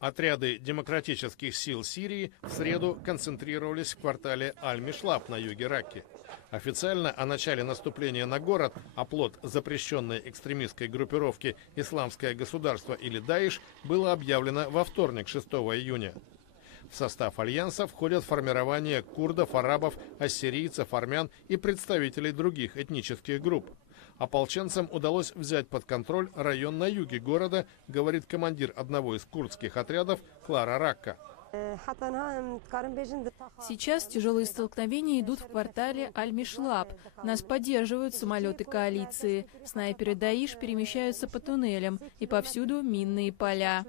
Отряды демократических сил Сирии в среду концентрировались в квартале Аль-Мишлаб на юге Ракки. Официально о начале наступления на город, оплот запрещенной экстремистской группировки «Исламское государство» или «Даиш», было объявлено во вторник, 6 июня. В состав альянса входят формирования курдов, арабов, ассирийцев, армян и представителей других этнических групп. Ополченцам удалось взять под контроль район на юге города, говорит командир одного из курдских отрядов Клара Ракка. Сейчас тяжелые столкновения идут в квартале Аль-Мишлаб. Нас поддерживают самолеты коалиции. Снайперы Даиш перемещаются по туннелям, и повсюду минные поля.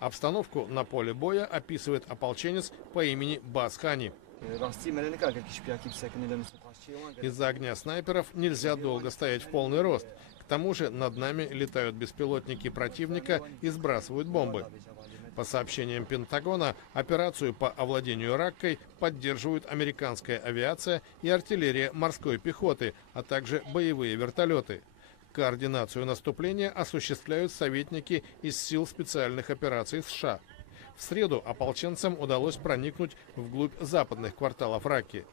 Обстановку на поле боя описывает ополченец по имени Бас Хани. Из-за огня снайперов нельзя долго стоять в полный рост. К тому же над нами летают беспилотники противника и сбрасывают бомбы. По сообщениям Пентагона, операцию по овладению Раккой поддерживают американская авиация и артиллерия морской пехоты, а также боевые вертолеты. Координацию наступления осуществляют советники из сил специальных операций США. В среду ополченцам удалось проникнуть вглубь западных кварталов Ракки.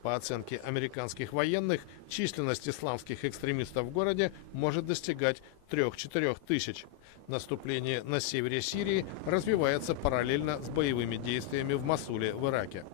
По оценке американских военных, численность исламских экстремистов в городе может достигать 3-4 тысяч. Наступление на севере Сирии развивается параллельно с боевыми действиями в Мосуле в Ираке.